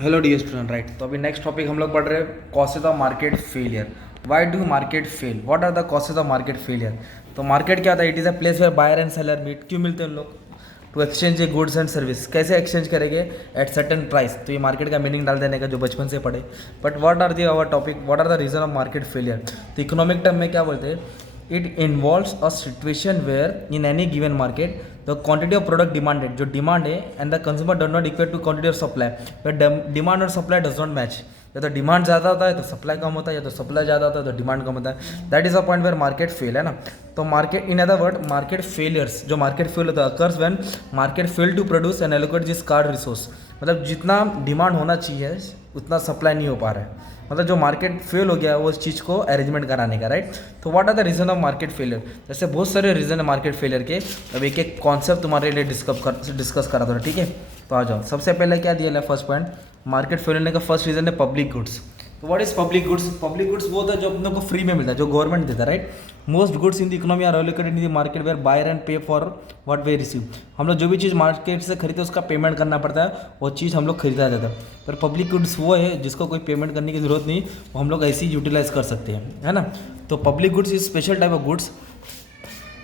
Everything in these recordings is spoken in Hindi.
Hello dear student right. तो अभी नेक्स्ट टॉपिक हम लोग पढ़ रहे हैं causes of market failure. Why do market fail, what are the causes of market failure. तो मार्केट क्या होता है? It is a place where buyer and seller meet. क्यों मिलते हैं उन लोग? To exchange a goods and service. कैसे एक्सचेंज करेंगे? At certain price. तो ये मार्केट का मीनिंग डाल देने का जो बचपन से पढ़े। But what are the our topic, what are the reason of market failure. तो इकोनॉमिक टर्म में क्या बोलते हैं? It involves a situation where in any given market the quantity of product demanded, जो डिमांड है and the consumer does not equal to quantity of supply. Demand और सप्लाई डज नॉट मैच। या तो डिमांड ज़्यादा होता है तो सप्लाई कम होता है, या तो सप्लाई ज़्यादा होता है तो डिमांड कम होता है। That is a point where market fail है ना। तो market in other word market failures, जो मार्केट फेल होता है occurs when market fail to produce and allocate this card resource. मतलब जितना डिमांड होना चाहिए उतना सप्लाई नहीं हो पा रहा है। मतलब जो मार्केट फेल हो गया है वो उस चीज़ को अरेंजमेंट कराने का, राइट। तो what are the reason of market failure. जैसे बहुत सारे रीजन है मार्केट फेलियर के। अब एक एक कॉन्सेप्ट तुम्हारे लिए डिस्कस करा दो, ठीक है। तो आ जाओ, सबसे पहले क्या दिया है फर्स्ट पॉइंट मार्केट फेल होने का फर्स्ट रीजन है पब्लिक गुड्स। तो what is public goods? Public goods वो होता है जो अपने को फ्री में मिलता है, जो गवर्नमेंट देता है, right. Most goods in the economy are allocated in the market where buyer and pay for what we receive. हम लोग जो भी चीज़ मार्केट से खरीदते हैं उसका पेमेंट करना पड़ता है, वो चीज़ हम लोग खरीदा जाता है। पर पब्लिक गुड्स वो है जिसको कोई पेमेंट करने की जरूरत नहीं, वो हम लोग ऐसे ही यूटिलाइज कर सकते हैं, है ना। तो public goods is special type of goods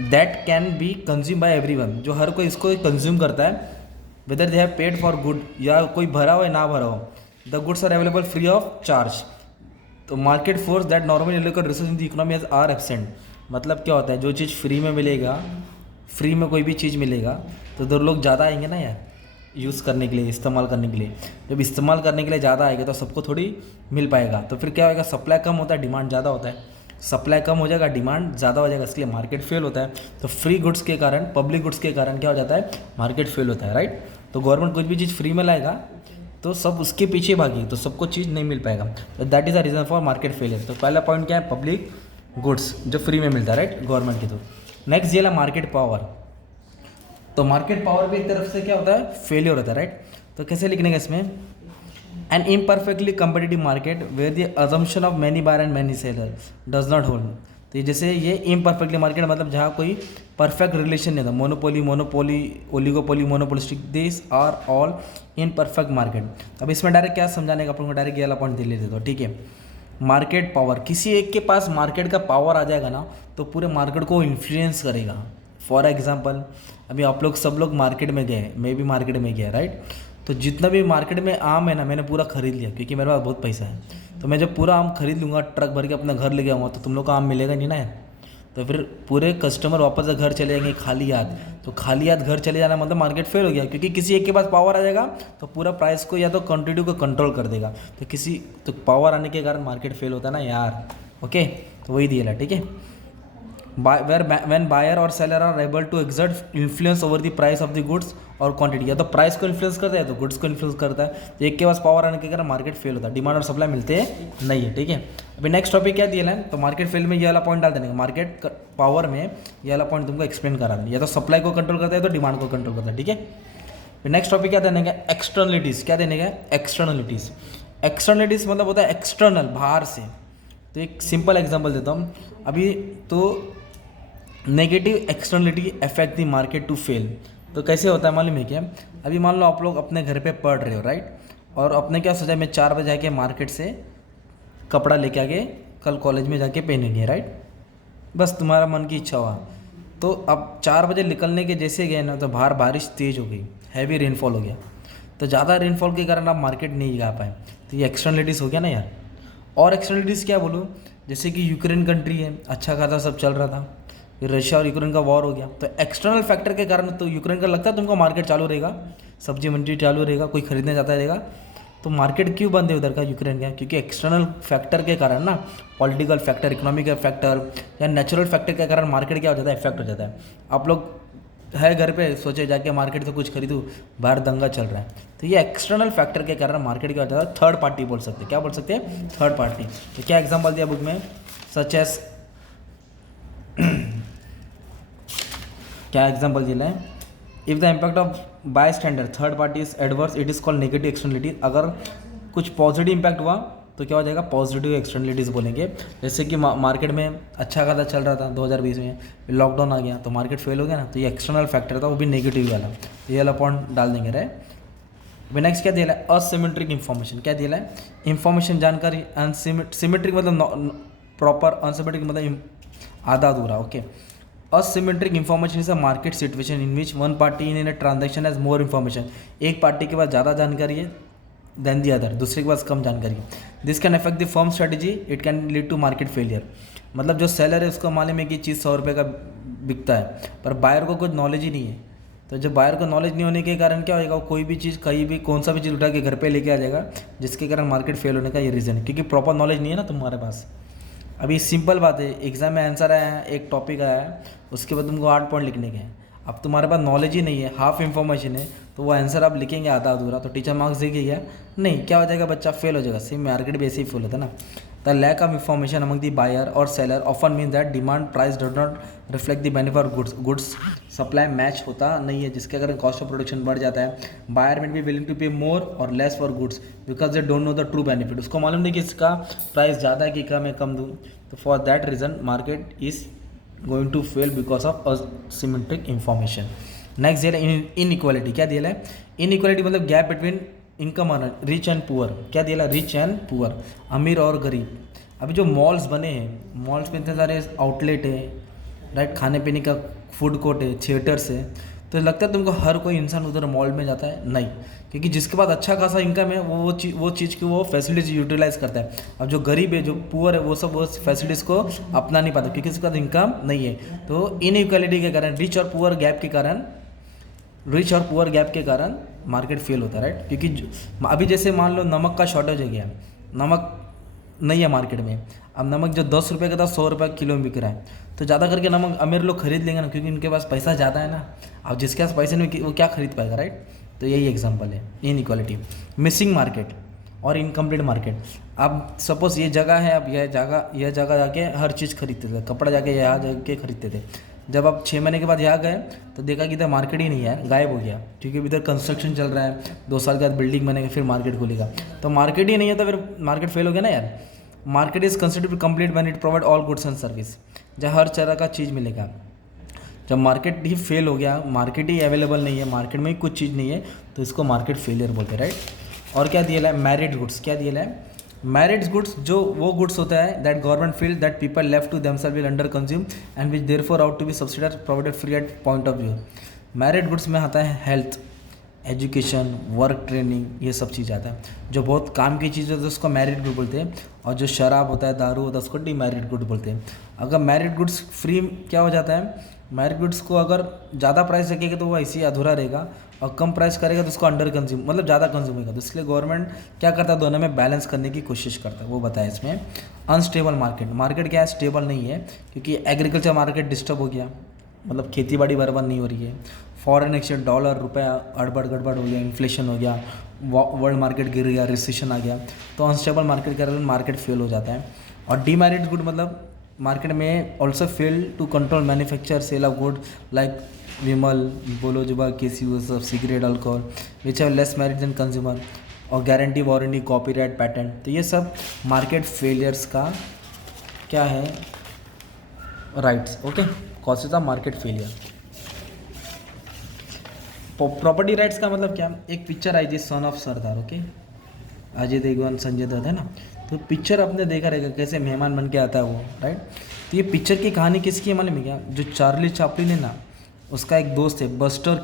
that can be consume by everyone, जो हर कोई इसको कंज्यूम करता है, whether they have paid for good, या कोई भरा हो या ना भरा हो। The goods are available free of charge. तो market force that normally allocated resource in the economy are absent. मतलब क्या होता है, जो चीज़ फ्री में मिलेगा, फ्री में कोई भी चीज़ मिलेगा तो दो लोग ज़्यादा आएंगे ना यार यूज़ करने के लिए, इस्तेमाल करने के लिए। जब इस्तेमाल करने के लिए ज़्यादा आएगा तो सबको थोड़ी मिल पाएगा। तो फिर क्या होगा, सप्लाई कम होता है, डिमांड ज़्यादा होता है। सप्लाई कम हो जाएगा, डिमांड ज़्यादा हो जाएगा, इसलिए मार्केट फेल होता है। तो फ्री गुड्स के कारण, पब्लिक गुड्स के कारण क्या हो जाता है, मार्केट फेल होता है, राइट। तो गवर्नमेंट कुछ भी चीज़ फ्री में लाएगा तो सब उसके पीछे भागी तो सबको चीज़ नहीं मिल पाएगा। तो that is the reason for market failure. तो पहला पॉइंट क्या है, पब्लिक गुड्स जो फ्री में मिलता है, राइट, गवर्नमेंट के थ्रू। नेक्स्ट ये है मार्केट पावर। तो मार्केट पावर भी एक तरफ से क्या होता है, फेलियर होता है, राइट। तो कैसे लिखने का इसमें, an imperfectly competitive market where the assumption of many buyer and many seller does not hold. तो ये जैसे ये इम्परफेक्टली मार्केट मतलब जहाँ कोई परफेक्ट रिलेशन नहीं था, monopoly, oligopoly, monopolistic, this are all in perfect market. अब इसमें डायरेक्ट क्या समझाने का अपन को, डायरेक्ट ये वाला पॉइंट दे लेते तो ठीक है। मार्केट पावर, किसी एक के पास मार्केट का पावर आ जाएगा ना तो पूरे मार्केट को इन्फ्लुएंस करेगा। फॉर एग्जाम्पल अभी आप लोग सब लोग मार्केट में गए, मैं भी मार्केट में गया, राइट। तो जितना भी मार्केट में आम है ना, मैंने पूरा खरीद लिया क्योंकि मेरे पास बहुत पैसा है। तो मैं जब पूरा आम खरीद लूँगा, ट्रक भर के अपने घर ले आऊँगा, तो तुम लोग को आम मिलेगा नहीं ना यार। तो फिर पूरे कस्टमर वापस से घर चले जाएंगे खाली हाथ। तो खाली हाथ घर चले जाना मतलब मार्केट फेल हो गया, क्योंकि किसी एक के पास पावर आ जाएगा तो पूरा प्राइस को या तो क्वांटिटी को कंट्रोल कर देगा। तो पावर आने के कारण मार्केट फेल होता है ना यार। ओके, तो वही दिया, ठीक है। when buyer और seller are able to exert influence over the price of the goods और क्वांटिटी, या तो प्राइस को इन्फ्लुएंस करता है तो गुड्स को इन्फ्लुएंस करता है। तो एक के पास पावर आने के कारण मार्केट फेल होता है, डिमांड और सप्लाई मिलते हैं नहीं है, ठीक है। अभी नेक्स्ट टॉपिक क्या दिया है, तो मार्केट फेल में ये वाला पॉइंट डाल देने का, मार्केट पावर में ये वाला पॉइंट तुमको एक्सप्लेन करा देना, या तो सप्लाई को कंट्रोल करता है तो डिमांड को कंट्रोल करता है, ठीक है। फिर नेक्स्ट टॉपिक क्या देने का, एक्सटर्नलिटीज़। क्या देने का, एक्सटर्नलिटीज़। एक्सटर्नलिटीज़ मतलब होता है एक्सटर्नल, बाहर से। तो एक सिंपल एग्जाम्पल देता हूँ अभी। तो negative externality affect the market to fail. तो कैसे होता है मालूम है क्या, अभी मान लो आप लोग अपने घर पे पढ़ रहे हो, राइट। और अपने क्या सोचा, मैं 4 बजे आके मार्केट से कपड़ा लेके आके कल कॉलेज में जाके पहनेंगे, राइट। बस तुम्हारा मन की इच्छा हुआ। तो अब 4 बजे निकलने के जैसे गए ना, तो बाहर बारिश तेज़ हो गई, हैवी रेनफॉल हो गया। तो ज़्यादा रेनफॉल के कारण आप मार्केट नहीं जा पाए। तो ये एक्सटर्नलिटीज़ हो गया ना यार। और एक्सटर्नलिटीज़ क्या बोलूँ, जैसे कि यूक्रेन कंट्री है, अच्छा खासा सब चल रहा था, फिर रशिया और यूक्रेन का वॉर हो गया। तो एक्सटर्नल फैक्टर के कारण, तो यूक्रेन का लगता है तुमको मार्केट चालू रहेगा, सब्जी मंडी चालू रहेगा, कोई खरीदने जाता रहेगा। तो मार्केट क्यों बंद है उधर का, यूक्रेन का? क्योंकि एक्सटर्नल फैक्टर के कारण ना, पॉलिटिकल फैक्टर, इकोनॉमिकल फैक्टर या नेचुरल फैक्टर के कारण मार्केट क्या हो जाता है, इफेक्ट हो जाता है। आप लोग है घर पे, सोचे जाके मार्केट से कुछ खरीदूँ, बाहर दंगा चल रहा है। तो ये एक्सटर्नल फैक्टर के कारण मार्केट क्या हो जाता है, थर्ड पार्टी बोल सकते हैं। क्या बोल सकते हैं, थर्ड पार्टी। तो क्या एग्जाम्पल दिया बुक में, सच एस क्या एग्जाम्पल दिया है, if the impact of by standard third party is adverse it is called negative externality. अगर कुछ पॉजिटिव इम्पैक्ट हुआ तो क्या हो जाएगा, पॉजिटिव एक्सटर्नलिटीज़ बोलेंगे। जैसे कि मार्केट में अच्छा खासा चल रहा था 2020 में, लॉकडाउन आ गया तो मार्केट फेल हो गया ना, तो ये एक्सटर्नल फैक्टर था, वो भी नेगेटिव वाला। ये वाला पॉइंट डाल देंगे, राइट। अभी नेक्स्ट क्या दिया है, असिमेट्रिक इन्फॉर्मेशन। क्या दिया है, इन्फॉर्मेशन जानकारी। सिमेट्रिक मतलब प्रॉपर, अनसिमेट्रिक मतलब आधा अधूरा। Okay, asymmetric information is a market situation in which one party in a transaction has more information. एक पार्टी के पास ज़्यादा जानकारी है देन दी अदर, दूसरे के पास कम जानकारी है। This can affect the firm strategy, it can lead to market failure. मतलब जो सेलर है उसको मालूम है कि चीज़ 100 रुपये का बिकता है, पर बायर को कुछ नॉलेज ही नहीं है। तो जब बायर को नॉलेज नहीं होने के कारण क्या होएगा, वो कोई भी चीज़ कहीं भी कौन सा भी चीज़ उठा के घर पे लेके आ जाएगा, जिसके कारण मार्केट फेल होने का ये रीज़न है, क्योंकि प्रॉपर नॉलेज नहीं है ना तुम्हारे पास। अभी सिंपल बात है, एग्जाम में आंसर आया है, एक टॉपिक आया है, उसके बाद तुमको 8 पॉइंट लिखने के हैं। अब तुम्हारे पास नॉलेज ही नहीं है, हाफ इन्फॉर्मेशन है, तो वो आंसर आप लिखेंगे आधा अधूरा, तो टीचर मार्क्स देगी क्या? नहीं। क्या हो जाएगा, बच्चा फेल हो जाएगा। सेम मार्केट भी ऐसे ही फेल होता है ना। The lack of information among the buyer और seller often mean that demand price does not reflect the benefit of goods supply match होता नहीं है, जिसके कारण कॉस्ट ऑफ प्रोडक्शन बढ़ जाता है। बायर में बी विलिंग टू पे मोर और less for goods because they don't know the true benefit. उसको मालूम नहीं कि इसका प्राइस ज़्यादा है कि कम है, कम दूँ। तो for that reason market is going to fail because of asymmetric information. Next दिया है इनइक्वालिटी। क्या दिया है, इनइक्वालिटी मतलब gap between income earner, rich and poor. क्या दिया है, रिच एंड पुअर, अमीर और गरीब। अभी जो मॉल्स बने हैं, मॉल्स में इतने सारे आउटलेट है, राइट, खाने पीने का फूड कोर्ट है, थिएटर्स है, तो लगता है तुमको हर कोई इंसान उधर मॉल में जाता है? नहीं, क्योंकि जिसके पास अच्छा खासा इनकम है वो चीज़ की वो फैसिलिटीज यूटिलाइज करता है। अब जो गरीब है, जो पुअर है, वो सब वो फैसिलिटीज़ को अपना नहीं पाता, क्योंकि उसके पास इनकम नहीं है। तो इनइक्वालिटी के कारण, रिच और पुअर गैप के कारण मार्केट फेल होता है, राइट। क्योंकि अभी जैसे मान लो नमक का शॉर्टेज हो गया, नमक नहीं है मार्केट में। अब नमक जो 10 रुपये का था 100 रुपये किलो में बिक रहा है, तो ज़्यादा करके नमक अमीर लोग खरीद लेंगे ना, क्योंकि उनके पास पैसा ज़्यादा है ना। अब जिसके पास पैसे नहीं वो क्या खरीद पाएगा, राइट। तो यही एग्जांपल है इनइक्वालिटी। मिसिंग मार्केट और इनकम्प्लीट मार्केट। अब सपोज ये जगह है, अब यह जगह जाके हर चीज़ खरीदते थे, कपड़ा जाके यहाँ जाके खरीदते थे। जब आप 6 महीने के बाद यहाँ गए तो देखा कि इधर मार्केट ही नहीं है, गायब हो गया, क्योंकि इधर कंस्ट्रक्शन चल रहा है, 2 साल के बाद बिल्डिंग बनेगा, फिर मार्केट खुलेगा। तो मार्केट ही नहीं है तो फिर मार्केट फेल हो गया ना यार। Market is considered complete when it provide all goods and service, जहाँ हर तरह का चीज़ मिलेगा। जब मार्केट ही फेल हो गया, मार्केट ही अवेलेबल नहीं है, मार्केट में ही कुछ चीज़ नहीं है, तो इसको मार्केट फेलियर बोलते हैं, राइट। और क्या दिया है, मैरिड गुड्स। क्या दिया है, मैरिड गुड्स जो वो गुड्स होता है that government feel that people left to themselves will under consume and which therefore ought to be subsidized provided free at point of view. Merit goods में आता है हेल्थ, एजुकेशन, वर्क ट्रेनिंग, ये सब चीज़ आता है। जो बहुत काम की चीज़ होती है उसको मैरिड गुड बोलते हैं, और जो शराब होता है, दारू होता है, उसको डीमैरिड गुड बोलते हैं। अगर मैरिड गुड्स फ्री क्या हो जाता है, मैरिड गुड्स को अगर ज़्यादा प्राइस रखेगा तो वो ऐसे ही अधूरा रहेगा, और कम प्राइस करेगा तो उसको अंडर कंज्यूम मतलब ज़्यादा कंज्यूम होगा। तो इसलिए गवर्नमेंट क्या करता है, दोनों में बैलेंस करने की कोशिश करता है, वो बताया इसमें। अनस्टेबल मार्केट, मार्केट क्या है, स्टेबल नहीं है, क्योंकि एग्रीकल्चर मार्केट डिस्टर्ब हो गया, मतलब खेती बाड़ी बर्बाद नहीं हो रही है। फॉरेन एक्सचेंज, डॉलर रुपया अड़बड़ गड़बड़ हो गया, इन्फ्लेशन हो गया, वर्ल्ड मार्केट गिर गया, रिसेशन आ गया, तो अनस्टेबल मार्केट के कारण मार्केट फेल हो जाता है। और डीमैरिड गुड मतलब मार्केट में also fail to control manufacture sale of good like Vimal, बोलोजुबा, case use of cigarette, alcohol which have less merit than consumer, और गारंटी, वारंटी, कॉपीराइट, पैटेंट। तो ये सब मार्केट फेलियर्स का क्या है, rights. Okay, causes of market failure. Property rights का मतलब क्या, एक पिक्चर आई थी son of Sardar, okay, Ajay Devgan, Sanjay Dutt है ना। तो पिक्चर आपने देखा रहेगा कैसे मेहमान बन के आता है वो, राइट। तो ये पिक्चर की कहानी किसकी है मालूम है क्या, जो चार्ली चैपलिन है ना, उसका एक दोस्त है बस्टर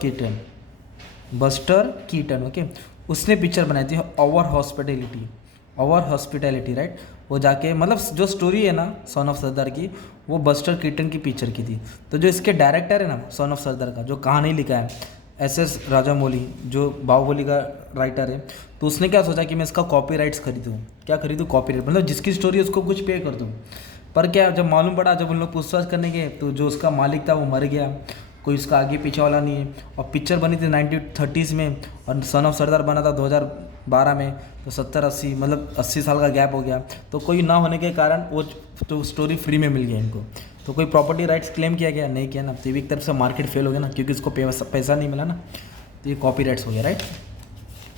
कीटन, ओके, उसने पिक्चर बनाई थी ओवर हॉस्पिटैलिटी, राइट। वो जाके मतलब जो स्टोरी है ना सन ऑफ सरदार की, वो बस्टर कीटन की पिक्चर की थी। तो जो इसके डायरेक्टर है ना सन ऑफ सरदार का, जो कहानी लिखा है एस राजामौली, जो बाहुबली का राइटर है, तो उसने क्या सोचा कि मैं इसका कॉपीराइट्स खरीदूँ। क्या खरीदूँ, कॉपीराइट, मतलब जिसकी स्टोरी है उसको कुछ पे कर दूँ। पर क्या जब मालूम पड़ा, जब उन लोग पूछताछ करने गए, तो जो उसका मालिक था वो मर गया, कोई उसका आगे पीछे वाला नहीं है। और पिक्चर बनी थी 1930s में, और सन ऑफ सरदार बना था 2012 में, तो 70-80 मतलब 80 साल का गैप हो गया। तो कोई ना होने के कारण वो तो स्टोरी फ्री में मिल गया इनको। तो कोई प्रॉपर्टी राइट्स क्लेम किया गया नहीं किया ना, तो एक तरफ से मार्केट फेल हो गया ना, क्योंकि उसको पैसा नहीं मिला ना, तो ये कॉपी राइट्स हो गया, राइट।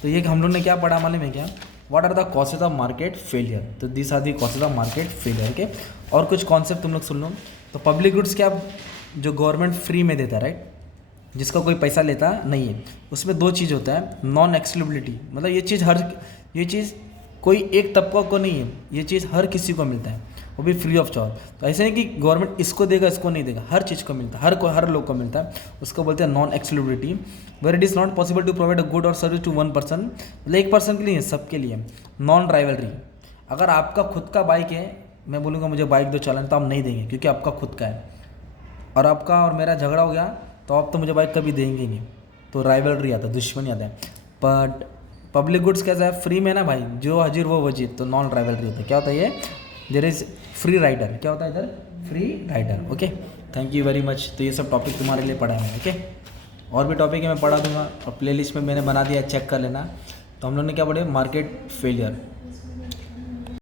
तो ये हम लोग ने क्या पढ़ा मालूम है क्या, what are the causes of market failure. तो this are the causes of market failure के। और कुछ कॉन्सेप्ट तुम लोग सुन लो। तो पब्लिक गुड्स क्या, जो गवर्नमेंट फ्री में देता है, राइट, जिसका कोई पैसा लेता नहीं है। उसमें दो चीज़ होता है, नॉन एक्सक्लूसिविटी, मतलब ये चीज़ कोई एक तबका को नहीं है, ये चीज़ हर किसी को मिलता है, वो भी फ्री ऑफ चार्ज। तो ऐसे नहीं कि गवर्नमेंट इसको देगा इसको नहीं देगा, हर चीज़ को मिलता है, हर लोग को मिलता है। उसको बोलते हैं non exclusivity. Where it is not possible to provide a good और सर्विस टू वन पर्सन, मतलब एक पर्सन के लिए, सबके लिए। नॉन राइवलरी, अगर आपका खुद का बाइक है, मैं बोलूँगा मुझे बाइक दो चलाने, तो आप नहीं देंगे क्योंकि आपका खुद का है, और आपका और मेरा झगड़ा हो गया तो आप तो मुझे बाइक कभी देंगे ही नहीं, तो राइवलरी आता है, दुश्मनी आता है। बट पब्लिक गुड्स कैसा है, फ्री में ना भाई, जो हाजिर वो वजीर, तो नॉन राइवलरी होता है। क्या होता है ये, देयर इज फ्री राइडर, क्या होता है इधर, free rider. Okay, thank you very much. तो ये सब टॉपिक तुम्हारे लिए पढ़ा है। ओके, और भी टॉपिक है मैं पढ़ा दूंगा, और प्ले लिस्ट में मैंने बना दिया, चेक कर लेना। तो हम लोग ने क्या पढ़े, मार्केट फेलियर।